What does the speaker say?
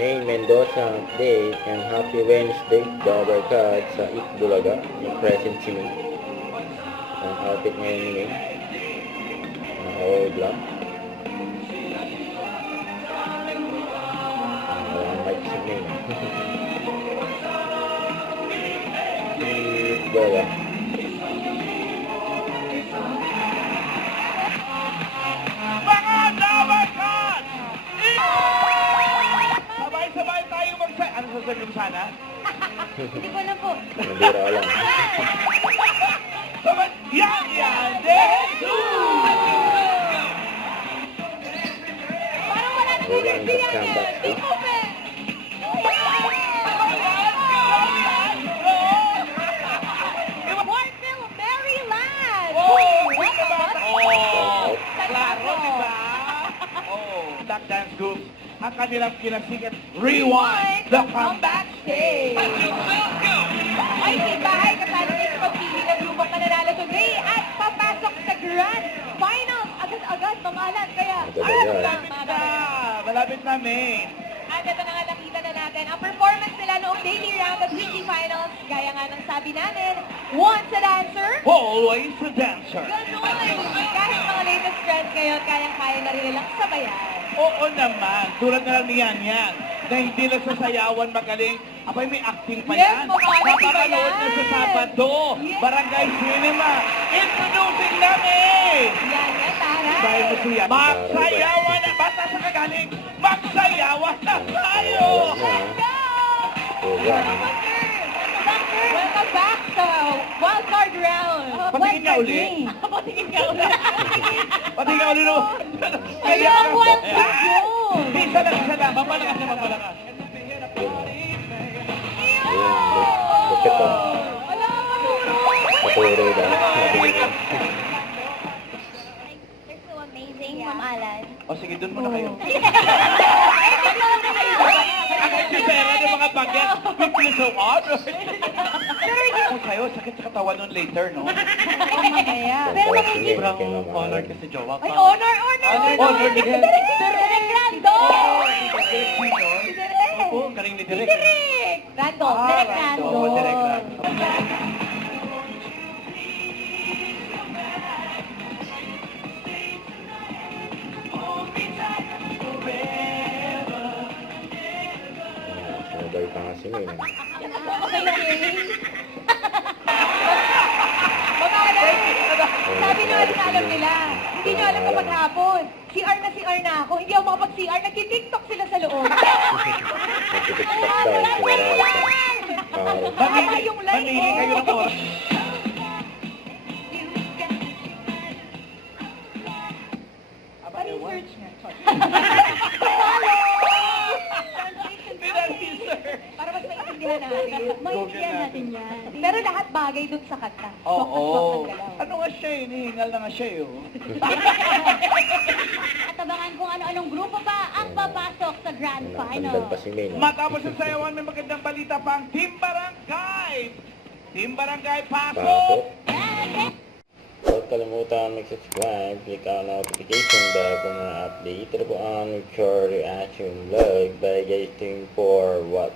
May Mendoza update and Happy Wednesday, Double Cut sa Itbulaga, yung present si May. Ang outfit ngayon ni May. Naka-old lang. Walang mic si May. Itbulaga. Sabay-sabay tayo mag-say. Ano sasabihin mo sana? Hindi ko alam po. Nabira lang. Sabay! Yan! Yan! Desu! Parang wala nang Wala, energy yan back eh. backstage. Open! Warfield, Maryland! Oh! Klaro, di ba? Oh! Black Dance Group. Ang kanilang kinasikat, Rewind the Comeback Stage! Ay, si Bahay, kasali niya sa pagpili ng grupong mananalo today at papasok sa Grand Finals. Agad-agad, mamalan. Kaya, Malapit na! Malapit na, May! at ito na nga nakita na natin ang performance nila noong daily round of GT Finals. Gaya nga ng sabi natin, once a dancer, Always a dancer! gano'n. Kahit mga latest trends ngayon, kayang-kaya na rin nilang sabayan. Oo naman, tulad na lang ni Yan Yan, na hindi lang sa sayawan magaling, abay may acting pa Yes, yan. mukha Mapapanood ba yan? na sa Sabado, Yes. Barangay Cinema, introducing namin! Yan, yan, taray. Dahil mo siya, magsayawan na, basta sa kagaling, magsayawan na tayo! Let's go! Wala. Welcome back to wildcard round. Patingin nga uli. Patingin nga uli. Pati ka ulit naman. Ayun ang wildcard yun. Isa lang, mapalakas na mapalakas. Bakit pa? Wala ka maturo. Paturo lang. They're so amazing, Ma'am Alan. O sige, doon muna kayo. Ay, ikaw na kayo. Ang si Sarah ng mga bagay, we feel so honored. Pero hindi Kung sa'yo, sakit sa katawan nun later, no? mamaya. Pero makikita. Sobrang honored kasi jowa Ay, pa. honor. Honor din. Direk Rando. Si Direk. Oo, ang galing ni Si Direk. Direk. Rando. Direk Rando. Oo, Direk Rando. Sinabay pa nga si May. Okay na yun. Sabi na alam nila, hindi nyo alam kapag hapon. CR na ako. Hindi ako makapag-CR. Nag-TikTok sila sa loob. Nagtitiktak daw. Sinara ka. Baka yung line. Mamili kayo ng oras. Pa-research nga. Pinag-research. Para mas maintindihan natin. Maintindihan natin yan. Pero lahat bagay dun sa kanta. Oo. Swak na galaw. Ano nga siya eh, nihingal na nga siya eh. oh. At abangan kung ano-anong grupo pa ang papasok sa Grand Nakandal pa si May. no? Matapos ang sayawan, may magandang balita pa ang Team Barangay. Team Barangay, pasok! Pasok. Huwag kalimutan mag-subscribe, click ang notification bell kung mga update. Ito po ang Mature Reaction Vlog by guys team for what